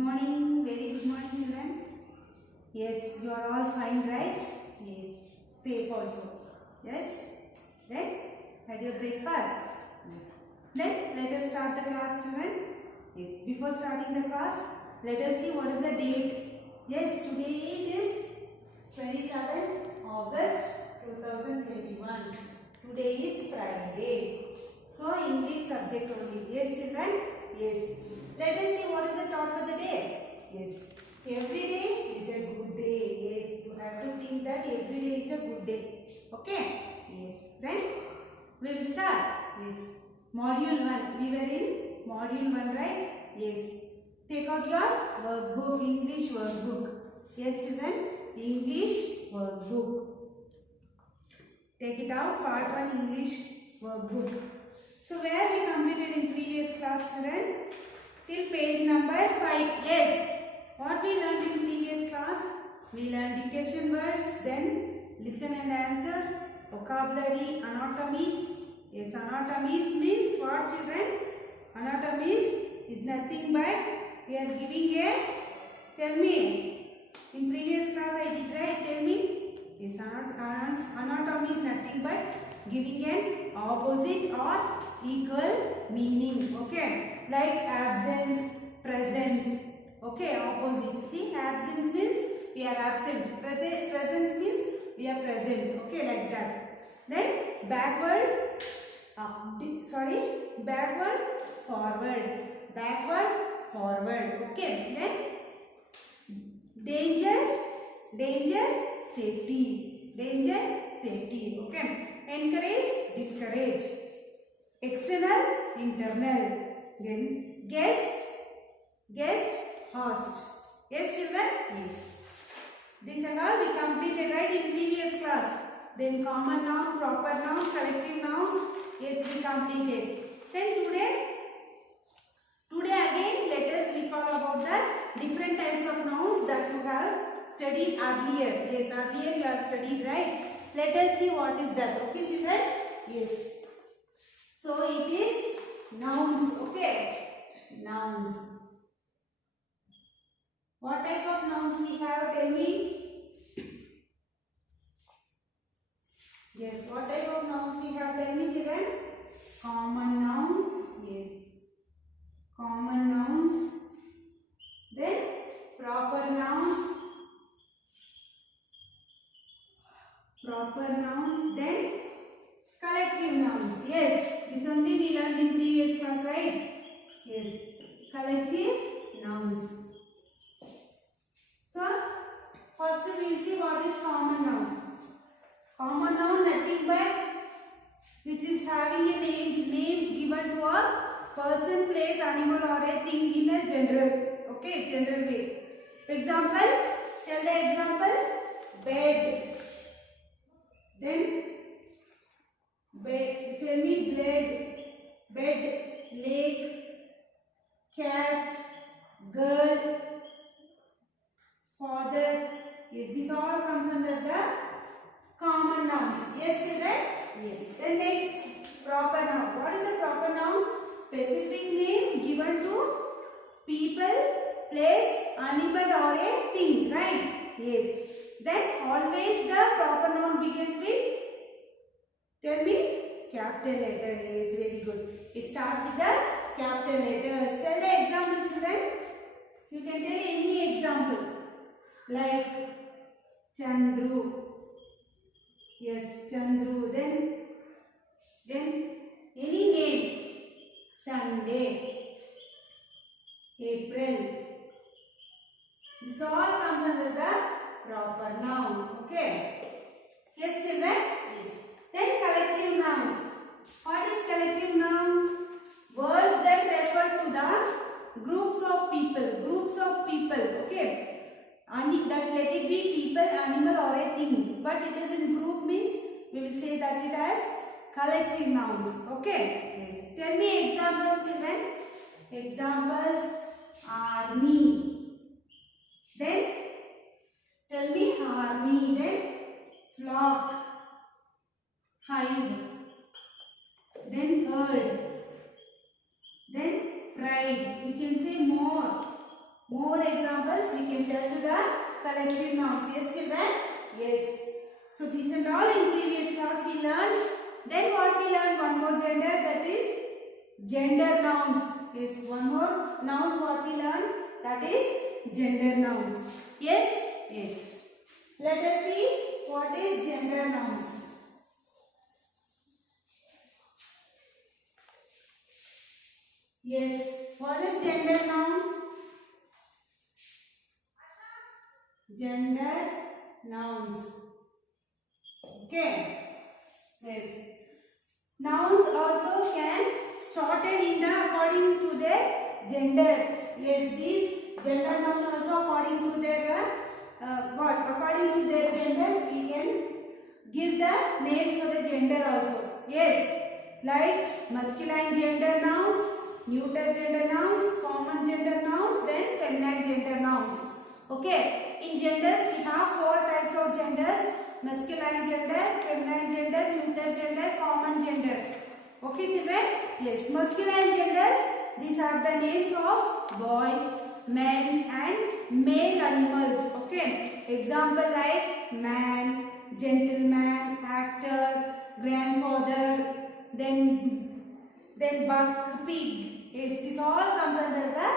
morning, very good morning children. Yes, you are all fine, right? Yes, safe also. Yes, then had your breakfast? Yes. Then let us start the class children. Yes, before starting the class, let us see what is the date. Yes, today it is 27th August 2021. Today is Friday. So English subject only. Yes children? Yes. Let us see what is the thought for the day. Yes. Every day is a good day. Yes. You have to think that every day is a good day. Okay? Yes. Then we will start. Yes. Module 1. We were in Module 1, right? Yes. Take out your workbook, English workbook. Yes children? English workbook. Take it out, part 1 English workbook. So where we completed in previous class children? Till page number 5. Yes. What we learned in previous class? We learned dictation words, then listen and answer, vocabulary, anatomies. Yes, anatomies means what children? Anatomies is nothing but we are giving a, tell me, in previous class I did right, tell me. Yes, anatomy is nothing but giving an opposite or equal meaning. Okay, like absence, presence. Okay, opposite. See, absence means we are absent. Presence means we are present. Okay, like that. Then backward. Backward, forward. Backward, forward. Okay. Then danger, safety. Danger, safety. Okay. Encourage, discourage. External, internal. Then guest, host. Yes children? Yes. This and all we completed right in previous class. Then common noun, proper noun, collective noun. Yes, we completed. Then today again let us recall about the different types of nouns that you have studied earlier. Yes, earlier you have studied, right? Let us see what is that. Okay children? Yes. So it is nouns. Okay. Nouns. What type of nouns we have? Tell me. Yes, what type of nouns we have? Tell me children. Common noun. Yes. Common nouns. Then proper nouns. Proper nouns. Then collective nouns. Yes. This only we learned in previous class, right? Yes. Collective nouns. So, first we will see what is common noun. Common noun nothing but which is having a names given to a person, place, animal or a thing in a general way. Example, tell the example, bed. Then bed, tell me bed, lake, cat, girl, father. Yes, this all comes under the common nouns. Yes children? Yes. Then next, proper noun. What is a proper noun? Specific name given to people, place, animal or a thing. Right? Yes. Then always the proper noun begins with, tell me, capital letter. Yes, very good. It starts with the capital letters. Tell the example children. You can tell any example. Like Chandru. Yes, Chandru. Then any name. Sunday. April. This all comes under the proper noun. Okay. Yes, children? Yes. Then collective nouns. What is collective noun? Words that refer to the groups of people. Okay. And that let it be people, animal or a thing. But it is in group means we will say that it as collective nouns. Okay. Yes. Tell me examples children. Examples, army. Then tell me army. Then flock, hive. Then herd. Then pride. We can say more examples we can tell to the collective nouns. Yes, children? Yes. So these and all in previous class we learned. Then what we learned? One more gender, that is gender nouns. Yes, one more nouns what we learned, that is gender nouns. Yes? Yes. Let us see what is gender nouns. Yes, what is gender noun? Gender nouns. Okay. Yes. Nouns also can started in the according to their gender. Yes, these gender nouns also according to their according to their gender we can give the names for the gender also. Yes, like masculine gender nouns, neuter gender nouns, common gender nouns, then feminine gender nouns. Okay, in genders we have 4 types of genders: masculine gender, feminine gender, neuter gender, common gender. Okay, children? Yes, masculine genders, these are the names of boys, men and male animals. Okay, example like man, gentleman, actor, grandfather, then buck, pig. Yes, this all comes under the,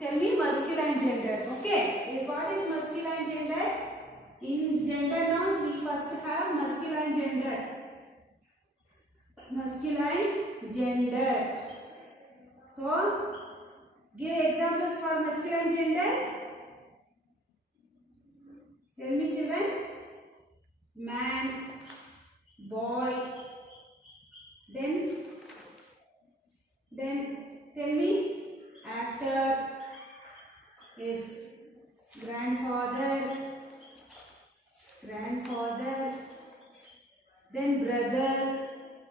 tell me, masculine gender. Okay, yes, what is masculine gender? In gender nouns we first have masculine gender. Masculine gender. So give examples for masculine gender. Tell me, children. Man, boy, then tell me, actor, yes, grandfather, then brother.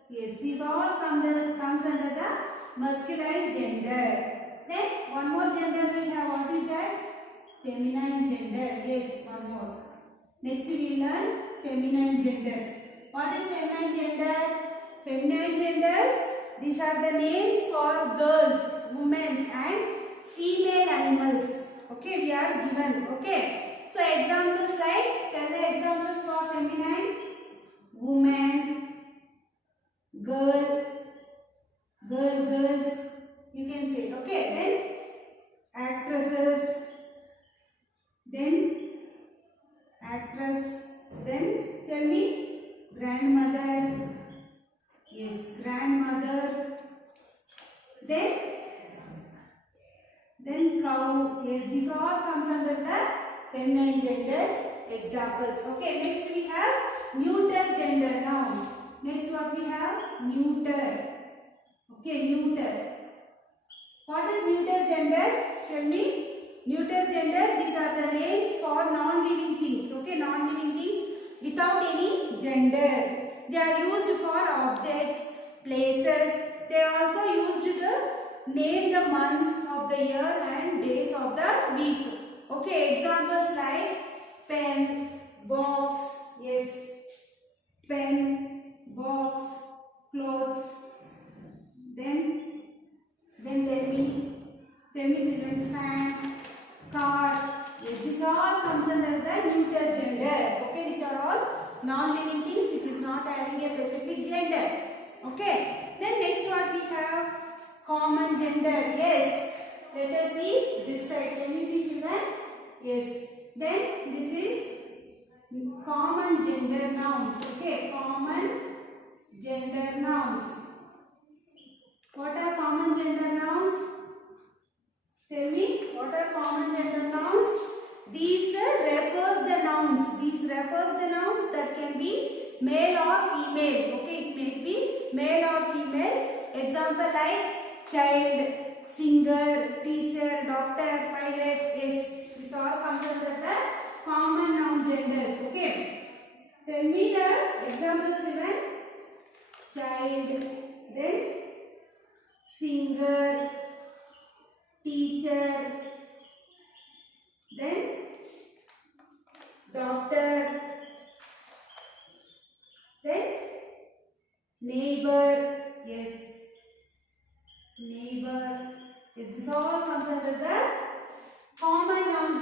Yes, these all comes under the masculine gender. Then one more gender we have. What is that? Feminine gender. Yes, one more. Next we will learn feminine gender. What is feminine gender? Feminine genders, these are the names for girls, women and female animals. Okay, we are given. Okay. So examples like, tell the examples for feminine: woman, girls, you can say. Okay, then actresses, then actress, then tell me, grandmother, yes, grandmother, then cow. Yes, this all comes under the feminine gender examples. Okay, next we have neuter gender noun. Next what we have? Neuter. Okay, neuter. What is neuter gender? Tell me. Neuter gender, these are the names for non-living things. Okay, non-living things without any gender. They are used for objects, places. They are also used to name the months of the year and days of the week. Okay, examples like pen, box, yes, pen, box, clothes. Then tell me, children, fan, car. Yes, this all comes under the neuter gender. Okay, which are all non-living things which is not having a specific gender. Okay. Then next what we have? Common gender. Yes. Let us see this side. Can you see, children? Yes. Then this is common gender nouns. Okay. Common gender nouns. What are common gender nouns? Tell me, what are common gender nouns? These refers the nouns. These refers the nouns that can be male or female. Okay, it may be male or female. Example like child, singer, teacher, doctor, pilot. Yes, this all comes under the common noun genders. Okay. Tell me the examples, children. Child, then singer, teacher, then doctor, then neighbor. Yes, neighbor. Yes, this all comes under the common noun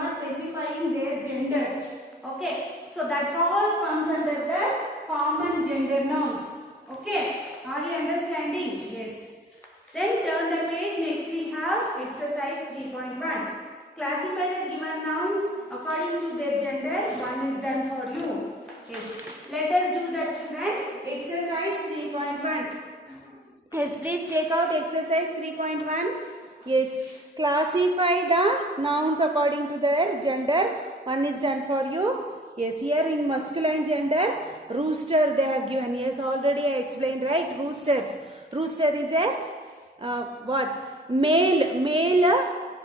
not specifying their gender. Okay, so that's all comes under the common gender nouns. Okay, are you understanding? Yes. Then turn the page. Next we have exercise 3.1. Classify the given nouns according to their gender. One is done for you. Yes. Let us do that, children. Exercise 3.1. Yes, please take out exercise 3.1. Yes, classify the nouns according to their gender. One is done for you. Yes, here in masculine gender, rooster they have given. Yes, already I explained, right? Roosters. Rooster is a what? Male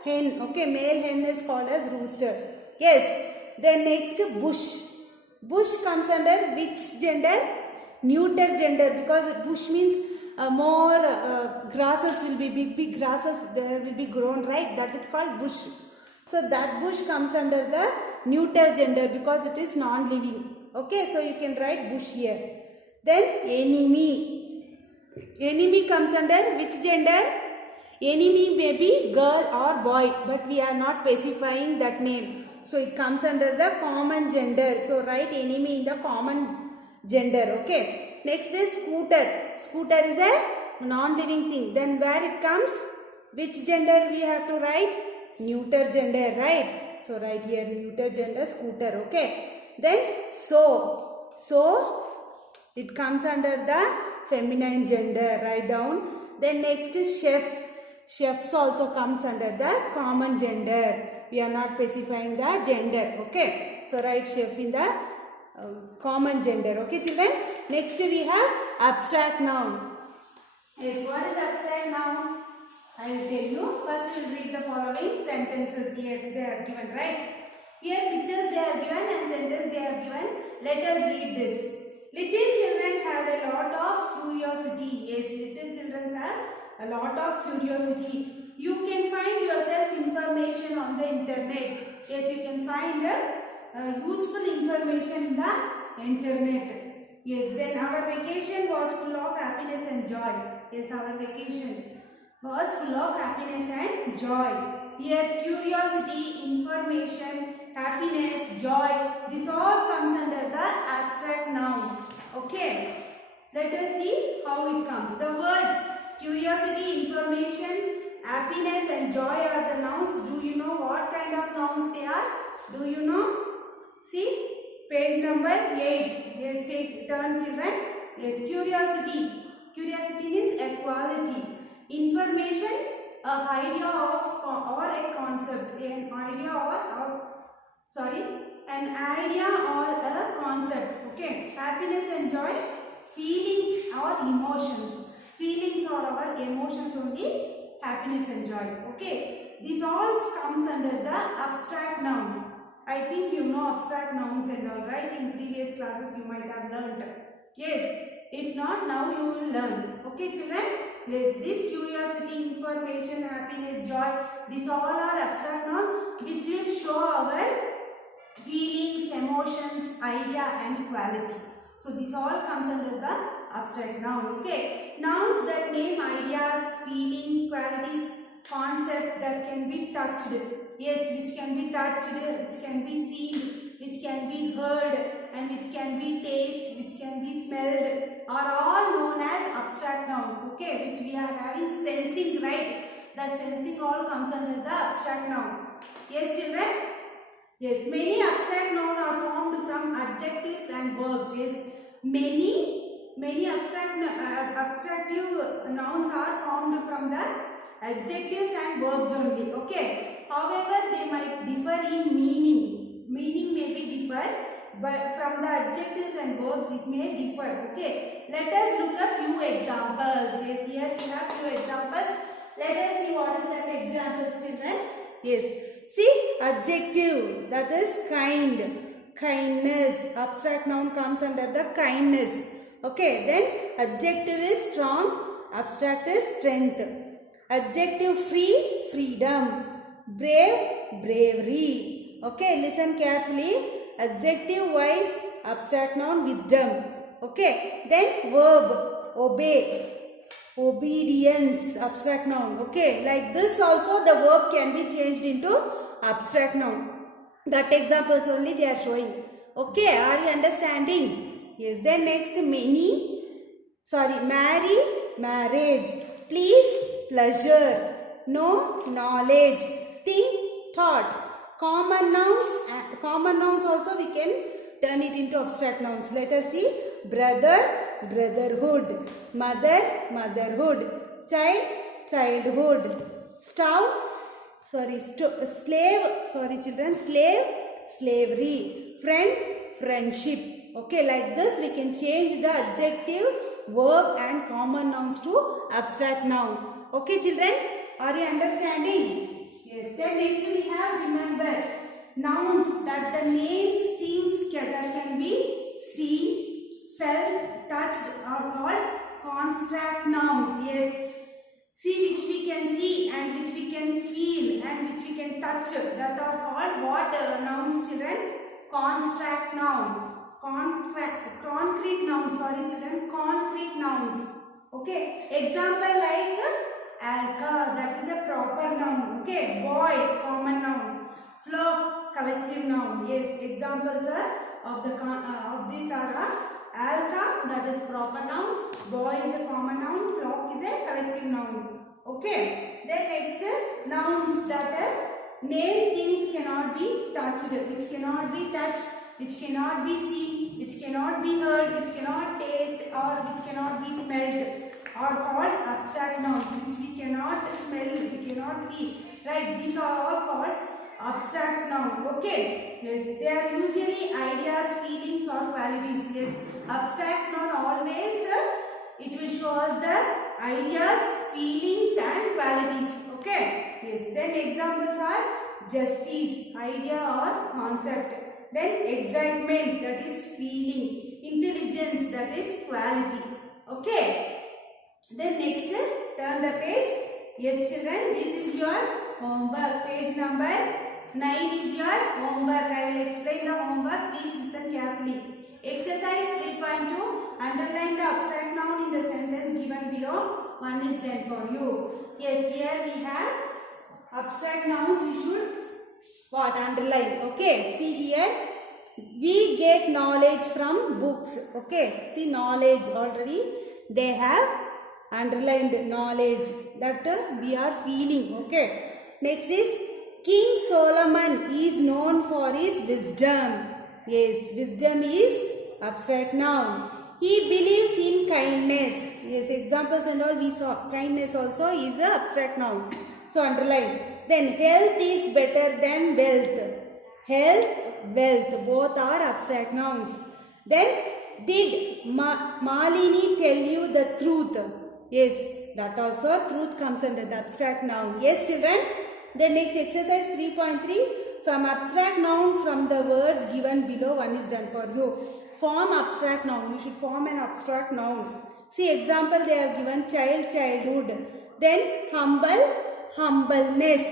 hen. Okay, male hen is called as rooster. Yes. Then next bush. Bush comes under which gender? Neuter gender, because bush means more grasses will be big grasses there will be grown, right? That is called bush. So that bush comes under the neuter gender because it is non-living. Okay, so you can write bush here. Then enemy. Enemy comes under which gender? Enemy may be girl or boy, but we are not specifying that name. So it comes under the common gender. So write enemy in the common gender. Okay. Next is scooter. Scooter is a non-living thing. Then where it comes? Which gender we have to write? Neuter gender, right? So write here neuter gender scooter. Okay. Then so. So it comes under the feminine gender. Write down. Then next is chef. Chefs also comes under the common gender. We are not specifying the gender. Okay. So write chef in the common gender. Okay, children. Next we have abstract noun. Yes, what is abstract noun? I will tell you. First we will read the following sentences here. They are given, right? Here pictures they are given and sentence they are given. Let us read this. Little children have a lot of curiosity. Yes, little children have a lot of curiosity. You can find yourself information on the internet. Yes, you can find useful information in the internet. Yes, then our vacation was full of happiness and joy. Yes, our vacation was full of happiness and joy. Here curiosity, information, happiness, joy, this all comes under the abstract noun. Okay, let us see how it comes. The words curiosity, information, happiness and joy are the nouns. Do you know what kind of nouns they are? Do you know? See, page number 8. Yes, take turn, children. Yes, curiosity. Curiosity means equality. Information, an idea of or a concept. An idea or a concept. Okay. Happiness and joy, feelings or emotions. Feelings or our emotions only. Happiness and joy. Okay. This all comes under the abstract noun. I think you know abstract nouns and all, right? In previous classes you might have learned. Yes. If not, now you will learn. Okay, children? Yes. This curiosity, information, happiness, joy, these all are abstract nouns which will show our feelings, emotions, idea and quality. So this all comes under the abstract noun. Okay. Nouns that name ideas, feeling, qualities, concepts that can be touched. Yes, which can be touched, which can be seen, which can be heard and which can be tasted, which can be smelled are all known as abstract noun. Okay, which we are having sensing, right? The sensing all comes under the abstract noun. Yes, children? Yes, many abstract nouns are formed from adjectives and verbs. Yes, many abstractive nouns are formed from the adjectives and verbs only. Okay. However, they might differ in meaning. Meaning may be differ, but from the adjectives and verbs it may differ. Okay. Let us look at few examples. Yes, here we have few examples. Let us see what is that examples, children. Yes. See, adjective, that is kind. Kindness. Abstract noun comes under the kindness. Okay. Then adjective is strong. Abstract is strength. Adjective free, freedom. Brave, bravery. Okay, listen carefully. Adjective wise, abstract noun, wisdom. Okay, then verb, obey, obedience, abstract noun. Okay, like this also the verb can be changed into abstract noun. That examples only they are showing. Okay, are you understanding? Yes. Then next, marry, marriage. Please, pleasure. No, knowledge. Think, thought. Common nouns also we can turn it into abstract nouns. Let us see. Brother, brotherhood. Mother, motherhood. Child, childhood. Slave, slavery. Friend, friendship. Okay, like this we can change the adjective, verb and common nouns to abstract noun. Okay, children, are you understanding? Yes. Then next we have, remember, nouns that the names, things that can be seen, felt, touched are called construct nouns. Yes. See, which we can see and which we can feel and which we can touch, that are called what nouns, children? Construct noun. Concrete nouns, children, concrete nouns. Okay, example like alka, that is a proper noun. Okay, boy, common noun. Flock, collective noun. Yes, examples are of these are alka, that is proper noun. Boy is a common noun. Flock is a collective noun. Okay. Then next, nouns that name things cannot be touched, which cannot be touched, which cannot be seen, which cannot be heard, which cannot taste, or which cannot be smelled, are called abstract nouns. Which we cannot smell, we cannot see. Right? These are all called abstract noun. Okay. Yes. They are usually ideas, feelings, or qualities. Yes. Abstracts not always. It will show us the ideas, feelings and qualities. Okay. Yes. Then examples are justice, idea or concept. Then excitement, that is feeling. Intelligence, that is quality. Okay. Then next, turn the page. Yes, children, this is your homework. Page number 9 is your homework. I will explain the homework. Please listen carefully. Exercise 3.2. Underline the abstract noun in the sentence given below. One is done for you. Yes, here we have abstract nouns. We should what? Underline. Okay. See here. We get knowledge from books. Okay. See, knowledge already they have underlined knowledge that we are feeling. Okay. Next is King Solomon is known for his wisdom. Yes, wisdom is abstract noun. He believes in kindness. Yes, examples and all we saw. Kindness also is a abstract noun. So underline. Then health is better than wealth. Health, wealth, both are abstract nouns. Then did Malini tell you the truth? Yes, that also truth comes under the abstract noun. Yes, children. Then next exercise 3.3. From abstract noun from the words given below, one is done for you. Form abstract noun. You should form an abstract noun. See example they have given child, childhood. Then humble, humbleness.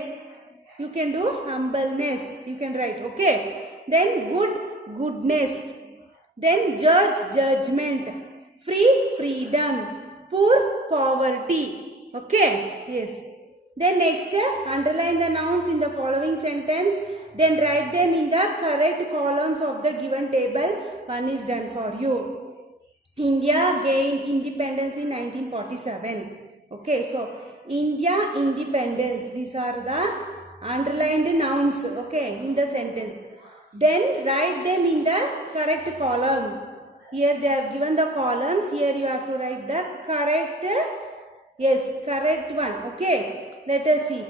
You can do humbleness. You can write. Okay. Then good, goodness. Then judge, judgment. Free, freedom. Poor, poverty. Okay. Yes. Then next, underline the nouns in the following sentence. Then write them in the correct columns of the given table. One is done for you. India gained independence in 1947. Okay, so India, independence. These are the underlined nouns. Okay, in the sentence. Then write them in the correct column. Here they have given the columns. Here you have to write the correct. Yes, correct one. Okay. Let us see.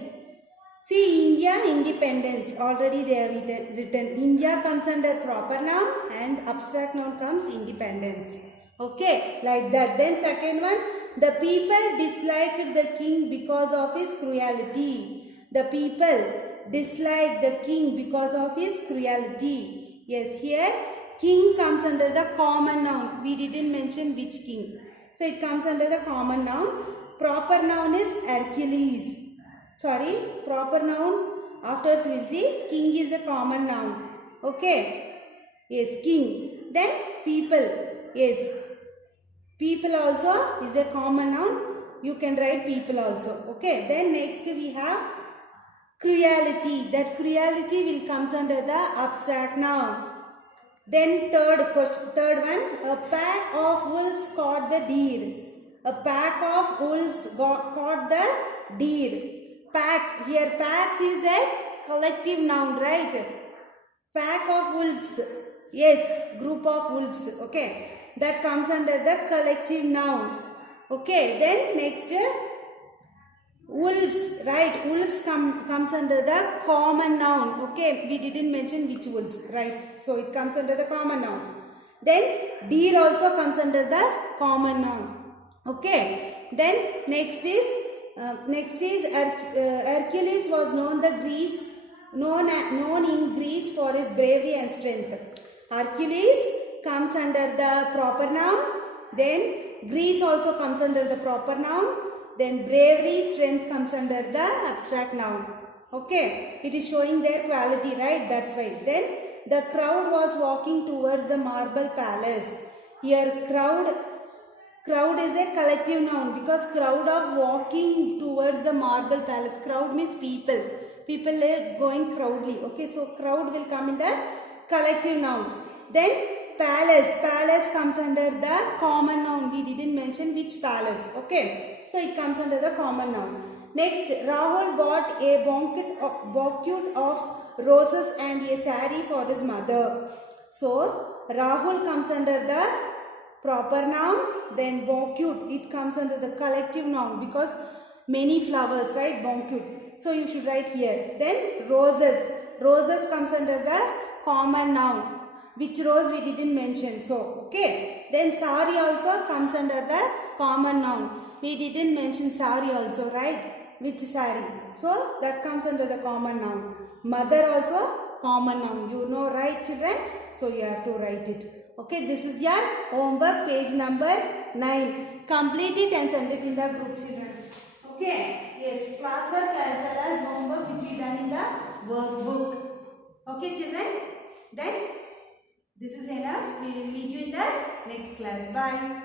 See, India independence. Already they have written. India comes under proper noun and abstract noun comes independence. Okay, like that. Then second one. The people disliked the king because of his cruelty. The people disliked the king because of his cruelty. Yes, here king comes under the common noun. We didn't mention which king. So it comes under the common noun. Proper noun is Hercules. Sorry, proper noun. Afterwards we will see king is a common noun. Okay. Yes, king. Then people. Yes. People also is a common noun. You can write people also. Okay. Then next we have Cruelty. That cruelty will comes under the abstract noun. Then third one, a pack of wolves caught the deer. A pack of wolves caught the deer. Pack, here pack is a collective noun, right? Pack of wolves, yes, group of wolves, okay. That comes under the collective noun. Okay, then next, wolves, right? Wolves comes under the common noun. Okay, we didn't mention which wolf, right? So it comes under the common noun. Then deer also comes under the common noun. Okay. Then next is Hercules was known in Greece for his bravery and strength. Hercules comes under the proper noun. Then Greece also comes under the proper noun. Then bravery, strength comes under the abstract noun. Okay, it is showing their quality, right? That's why. Then the crowd was walking towards the marble palace. Here crowd is a collective noun because crowd of walking towards the marble palace. Crowd means people. People are going crowdly. Okay, so crowd will come in the collective noun. Then palace comes under the common noun. We didn't mention which palace. Okay, so it comes under the common noun. Next, Rahul bought a bouquet of roses and a sari for his mother. So Rahul comes under the proper noun. Then bouquet, it comes under the collective noun because many flowers, right? Bouquet. So you should write here. Then roses comes under the common noun. Which rose we didn't mention. So, okay. Then sari also comes under the common noun. We didn't mention sari also, right? Which sari? So, that comes under the common noun. Mother also common noun. You know, right, children? So, you have to write it. Okay, this is your homework, page number 9. Complete it and send it in the group, children. Okay, yes, classwork as well as homework which we done in the workbook. Okay, children? Then, this is enough. We will meet you in the next class. Bye.